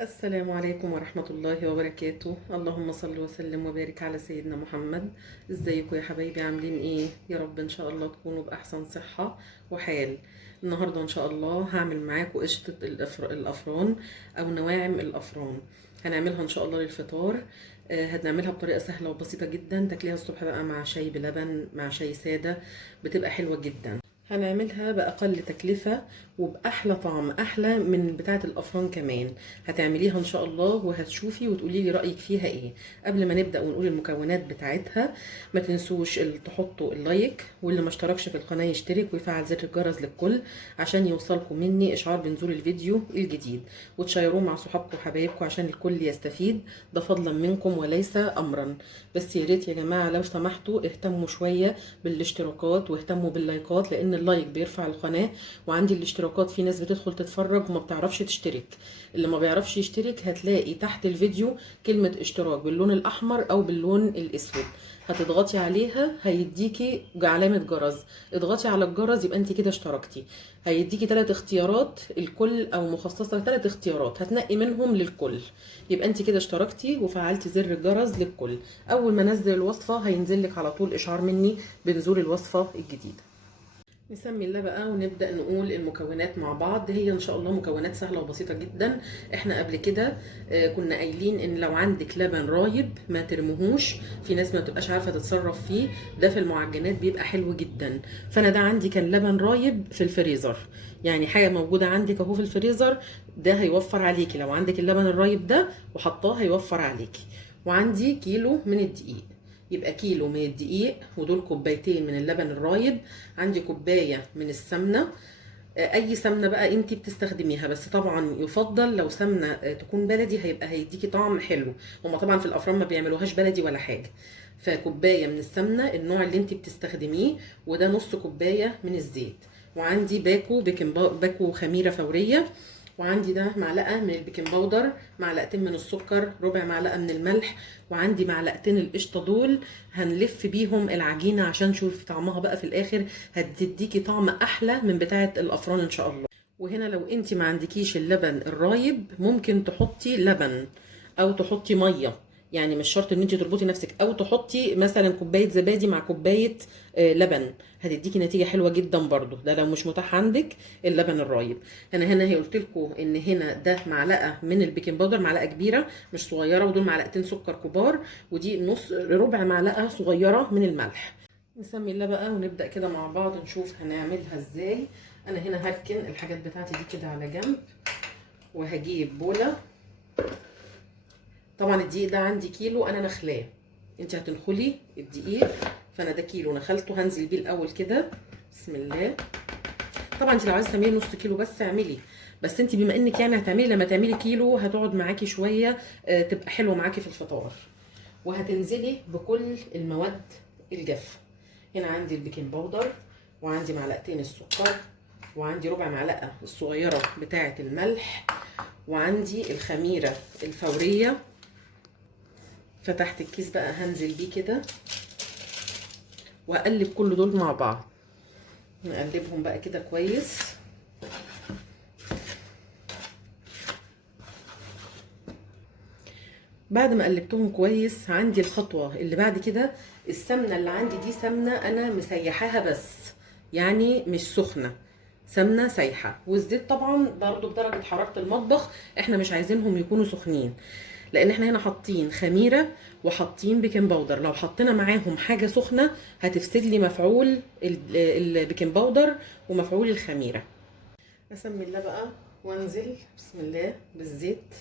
السلام عليكم ورحمة الله وبركاته. اللهم صل وسلم وبارك على سيدنا محمد. ازيكم يا حبايبي؟ عاملين ايه؟ يا رب ان شاء الله تكونوا بأحسن صحة وحال. النهاردة ان شاء الله هعمل معاكم قشطة الأفران او نواعم الأفران. هنعملها ان شاء الله للفطار. هنعملها بطريقة سهلة وبسيطة جدا، تاكليها الصبح بقى مع شاي بلبن، مع شاي سادة، بتبقى حلوة جدا. هنعملها بأقل تكلفة وبأحلى طعم، أحلى من بتاعة الأفران كمان. هتعمليها إن شاء الله وهتشوفي وتقولي لي رأيك فيها إيه. قبل ما نبدأ ونقول المكونات بتاعتها، ما تنسوش تحطوا اللايك، واللي ما اشتركش في القناة يشترك ويفعل زر الجرس للكل عشان يوصلكم مني إشعار بنزول الفيديو الجديد، وتشيروه مع صحابكم وحبايبكم عشان الكل يستفيد. ده فضلا منكم وليس أمرا. بس يا ريت يا جماعة لو سمحتوا اهتموا شوية بالاشتراكات واهتموا باللايكات، لأن اللايك بيرفع القناة. وعندي الاشتراكات في ناس بتدخل تتفرج وما بتعرفش تشترك. اللي ما بيعرفش يشترك هتلاقي تحت الفيديو كلمة اشتراك باللون الأحمر أو باللون الأسود، هتضغطي عليها هيديكي علامة جرس. اضغطي على الجرس يبقى انت كده اشتركتي. هيديكي 3 اختيارات، الكل او مخصصة 3 اختيارات هتنقي منهم للكل، يبقى انت كده اشتركتي وفعلتي زر الجرس للكل. اول ما انزل الوصفة هينزل لك على طول اشعار مني بنزول الوصفة الجديدة. نسمي الله بقى ونبدأ نقول المكونات مع بعض. هي ان شاء الله مكونات سهلة وبسيطة جدا. احنا قبل كده كنا قايلين ان لو عندك لبن رايب ما ترموهوش، في ناس ما بتبقاش عارفة تتصرف فيه، ده في المعجنات بيبقى حلو جدا. فانا ده عندي كان لبن رايب في الفريزر، يعني حاجة موجودة عندك اهو في الفريزر، ده هيوفر عليكي. لو عندك اللبن الرايب ده وحطاه هيوفر عليكي. وعندي كيلو من الدقيق، يبقى كيلو من الدقيق، ودول كوبايتين من اللبن الرايب. عندي كوبايه من السمنه، اي سمنه بقى انتي بتستخدميها، بس طبعا يفضل لو سمنه تكون بلدي، هيديكي طعم حلو. هما طبعا في الافران ما بيعملوهاش بلدي ولا حاجه. فكوبايه من السمنه النوع اللي انتي بتستخدميه، وده نص كوبايه من الزيت. وعندي باكو خميره فوريه. وعندي ده معلقه من البيكنج باودر، معلقتين من السكر، ربع معلقه من الملح، وعندي معلقتين القشطه. دول هنلف بيهم العجينه عشان نشوف طعمها بقى في الاخر، هتديكي طعم احلى من بتاعه الافران ان شاء الله. وهنا لو انت ما عندكيش اللبن الرايب ممكن تحطي لبن او تحطي ميه، يعني مش شرط ان انت تربطي نفسك، او تحطي مثلا كوبايه زبادي مع كوبايه لبن، هتديكي نتيجه حلوه جدا برضو. ده لو مش متاح عندك اللبن الرايب. هنا هي قلت لكم ان هنا ده معلقه من البيكنج باودر، معلقه كبيره مش صغيره، ودول معلقتين سكر كبار، ودي ربع معلقه صغيره من الملح. نسمي الله بقى ونبدا كده مع بعض نشوف هنعملها ازاي. انا هنا هركن الحاجات بتاعتي دي كده على جنب، وهجيب بوله. طبعا الدقيق ده عندي كيلو انا نخلاه، انت هتنخلي الدقيق، فانا ده كيلو نخلته هنزل بيه الاول كده. بسم الله. طبعا انت لو عايزه تعملي نص كيلو بس اعملي، بس انت بما انك يعني هتعملي، لما تعملي كيلو هتقعد معاكي شويه، تبقى حلوه معاكي في الفطار. وهتنزلي بكل المواد الجافه. هنا عندي البيكنج باودر، وعندي معلقتين السكر، وعندي ربع معلقه الصغيره بتاعه الملح، وعندي الخميره الفوريه. فتحت الكيس بقى هنزل بيه كده وهقلب كل دول مع بعض. نقلبهم بقى كده كويس. بعد ما قلبتهم كويس عندي الخطوه اللي بعد كده. السمنه اللي عندي دي سمنه انا مسيحاها بس، يعني مش سخنه، سمنه سايحه. والزيت طبعا برضو بدرجه حراره المطبخ، احنا مش عايزينهم يكونوا سخنين، لان احنا هنا حاطين خميره وحاطين بيكنج باودر. لو حطينا معاهم حاجه سخنه هتفسد لي مفعول البيكنج باودر ومفعول الخميره. اسمي الله بقى وانزل بسم الله بالزيت،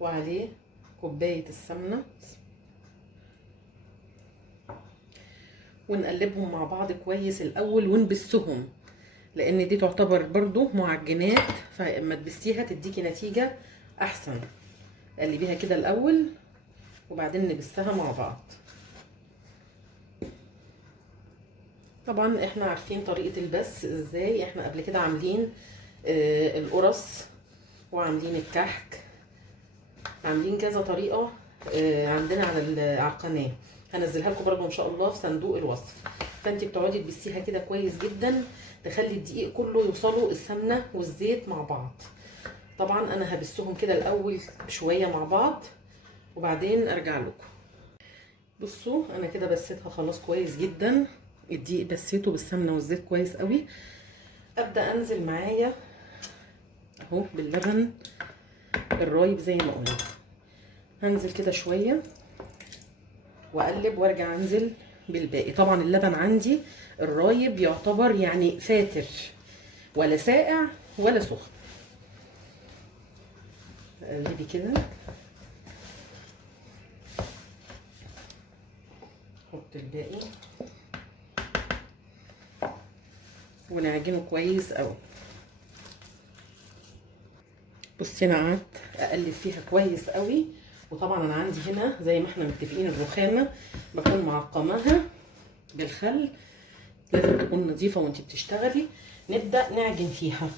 وعليه كوبايه السمنه، ونقلبهم مع بعض كويس الاول ونبسهم، لان دي تعتبر برضو معجنات، فلما تبسيها تديكي نتيجه احسن. قلبيها كده الاول وبعدين نبسها مع بعض. طبعا احنا عارفين طريقه البس ازاي، احنا قبل كده عاملين القرص وعاملين الكحك، عاملين كذا طريقه عندنا على القناه، هنزلها لكم برضو ان شاء الله في صندوق الوصف. فانت بتقعدي تبسيها كده كويس جدا، تخلي الدقيق كله يوصلوا السمنه والزيت مع بعض. طبعا انا هبسهم كده الاول شويه مع بعض وبعدين ارجع لكم. بصوا انا كده بسيتها خلاص كويس جدا، الدقيق بسيته بالسمنه والزيت كويس قوي. ابدا انزل معايا اهو باللبن الرايب زي ما قلنا، هنزل كده شويه واقلب وارجع انزل بالباقي. طبعا اللبن عندي الرايب يعتبر يعني فاتر، ولا ساقع ولا سخن. اقلبي كده، احط الباقي ونعجنه كويس قوي. بصي انا قعدت اقلب فيها كويس قوي، وطبعا انا عندي هنا زي ما احنا متفقين الرخامه بكون معقماها بالخل، لازم تكون نظيفه وانت بتشتغلي. نبدا نعجن فيها،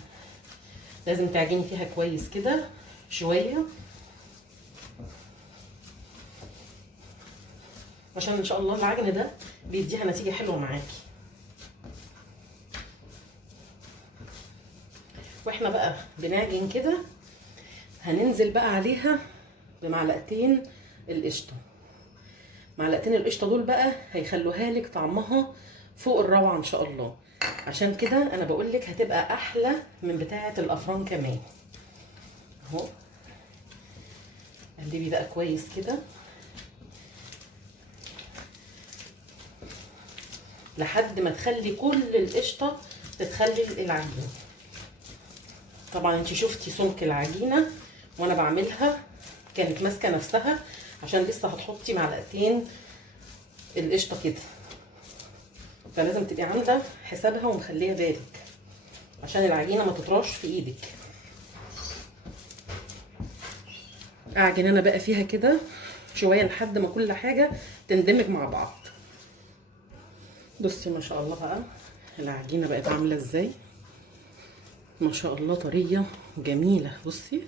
لازم تعجني فيها كويس كده شويه عشان ان شاء الله العجن ده بيديها نتيجه حلوه معاكي. واحنا بقى بنعجن كده هننزل بقى عليها بمعلقتين القشطه. معلقتين القشطه دول بقى هيخلوها لك طعمها فوق الروعه ان شاء الله. عشان كده انا بقول لك هتبقى احلى من بتاعه الافران كمان. اهو قلبي بقى كويس كده لحد ما تخلي كل القشطه تتخلي العجينه. طبعا انت شفتي سمك العجينه وانا بعملها كانت ماسكه نفسها، عشان لسه هتحطي معلقتين القشطه كده، فلازم تبقي عامله حسابها ومخليه بالك عشان العجينه ما تطراش في ايدك. اعجن انا بقى فيها كده شويه لحد ما كل حاجه تندمج مع بعض. بصي ما شاء الله بقى العجينه بقت عامله ازاي، ما شاء الله طريه جميله. بصي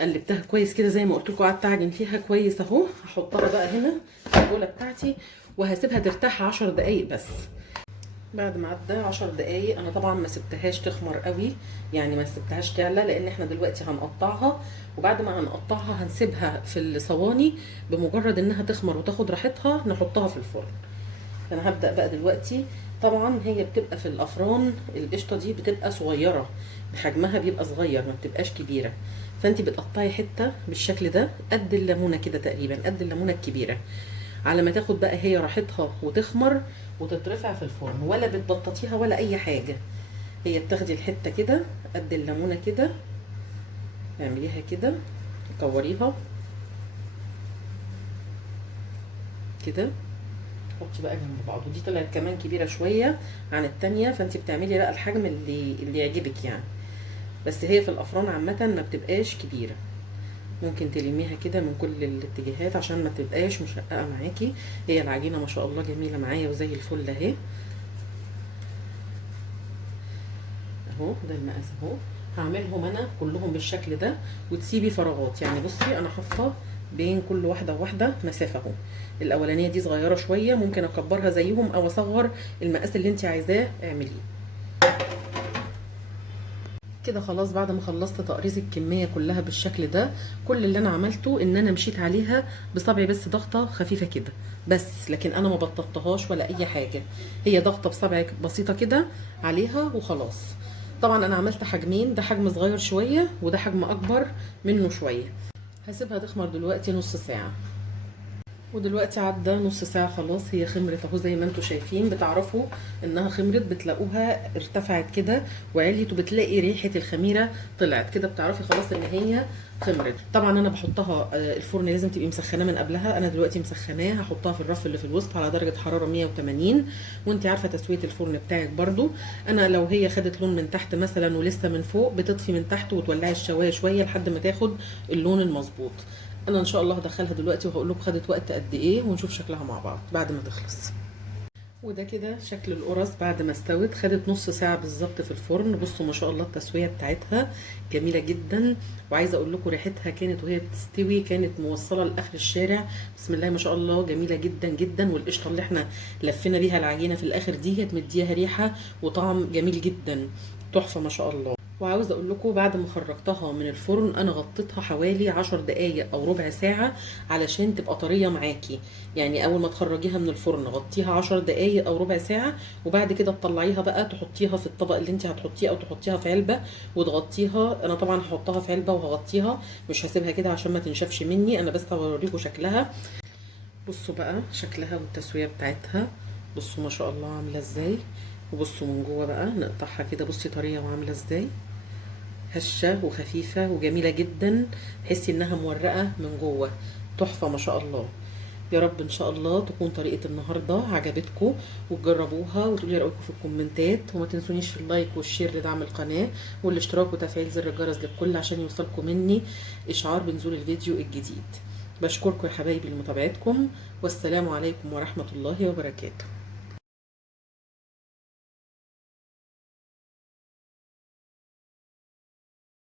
قلبتها كويس كده زي ما قلت لكم، قعدت اعجن فيها كويس اهو. هحطها بقى هنا في البوله بتاعتي وهسيبها ترتاح 10 دقايق بس. بعد ما عدى 10 دقايق انا طبعا ما سبتهاش تخمر قوي، يعني ما سبتهاش تعلى، لان احنا دلوقتي هنقطعها، وبعد ما هنقطعها هنسيبها في الصواني بمجرد انها تخمر وتاخد راحتها نحطها في الفرن. انا هبدا بقى دلوقتي. طبعا هي بتبقى في الافران القشطه دي بتبقى صغيره، حجمها بيبقى صغير ما بتبقاش كبيره، فانت بتقطعي حته بالشكل ده قد الليمونه كده تقريبا، قد الليمونه الكبيره، على ما تاخد بقى هي راحتها وتخمر وتترفع في الفرن. ولا بتبططيها ولا اي حاجه، هي بتاخدي الحته كده قد الليمونه كده، اعمليها كده كوريها كده، حطي بقى جنب بعض. ودي طلعت كمان كبيره شويه عن التانيه، فانت بتعملي بقى الحجم اللي يعجبك يعني، بس هي في الافران عامه ما بتبقاش كبيره. ممكن تلميها كده من كل الاتجاهات عشان ما تبقاش مشققه معاكي. هي العجينه ما شاء الله جميله معايا وزي الفل اهي. اهو ده المقاس اهو. هعملهم انا كلهم بالشكل ده وتسيبي فراغات. يعني بصي انا حاطه بين كل واحده وواحده مسافه اهو. الاولانيه دي صغيره شويه، ممكن اكبرها زيهم او اصغر، المقاس اللي انت عايزاه اعمليه. كده خلاص بعد ما خلصت تقريص الكميه كلها بالشكل ده، كل اللي انا عملته ان انا مشيت عليها بصبعي بس ضغطه خفيفه كده بس، لكن انا ما بططتهاش ولا اي حاجه، هي ضغطه بصبعك بسيطه كده عليها وخلاص. طبعا انا عملت حجمين، ده حجم صغير شويه وده حجم اكبر منه شويه. هسيبها تخمر دلوقتي نص ساعه. ودلوقتي عدى نص ساعة خلاص، هي خمرت اهو زي ما انتم شايفين. بتعرفوا انها خمرت بتلاقوها ارتفعت كده وعليت، وبتلاقي ريحة الخميرة طلعت كده، بتعرفي خلاص ان هي خمرت. طبعا انا بحطها الفرن لازم تبقي مسخناه من قبلها، انا دلوقتي مسخناه، هحطها في الرف اللي في الوسط على درجة حرارة 180. وانت عارفة تسوية الفرن بتاعك برضو. انا لو هي خدت لون من تحت مثلا ولسه من فوق بتطفي من تحت وتولعي الشواية شوية لحد ما تاخد اللون المظبوط. انا ان شاء الله هدخلها دلوقتي وهقول لكم خدت وقت قد ايه ونشوف شكلها مع بعض بعد ما تخلص. وده كده شكل القرص بعد ما استوت، خدت نص ساعه بالظبط في الفرن. بصوا ما شاء الله التسويه بتاعتها جميله جدا، وعايزه اقول لكم ريحتها كانت وهي بتستوي كانت موصله لاخر الشارع. بسم الله ما شاء الله جميله جدا جدا. والقشطه اللي احنا لفينا بيها العجينه في الاخر دي هي مديها ريحه وطعم جميل جدا، تحفه ما شاء الله. وعاوزه اقول لكم بعد ما خرجتها من الفرن انا غطيتها حوالي 10 دقايق او ربع ساعه علشان تبقى طريه معاكي. يعني اول ما تخرجيها من الفرن غطيها 10 دقايق او ربع ساعه، وبعد كده تطلعيها بقى تحطيها في الطبق اللي انت هتحطيه، او تحطيها في علبه وتغطيها. انا طبعا هحطها في علبه وهغطيها، مش هسيبها كده عشان ما تنشفش مني، انا بس هوريكم شكلها. بصوا بقى شكلها والتسويه بتاعتها، بصوا ما شاء الله عامله ازاي. وبصوا من جوه بقى نقطعها كده، بصي طريه وعامله ازاي، هشة وخفيفة وجميلة جدا، تحسي انها مورقة من جوه، تحفة ما شاء الله. يا رب ان شاء الله تكون طريقة النهاردة عجبتكم وتجربوها وتقولي رأيكم في الكومنتات، وما تنسونيش في اللايك والشير لدعم القناة والاشتراك وتفعيل زر الجرس للكل عشان يوصلكم مني اشعار بنزول الفيديو الجديد. بشكركم يا حبايبي لمتابعتكم، والسلام عليكم ورحمة الله وبركاته.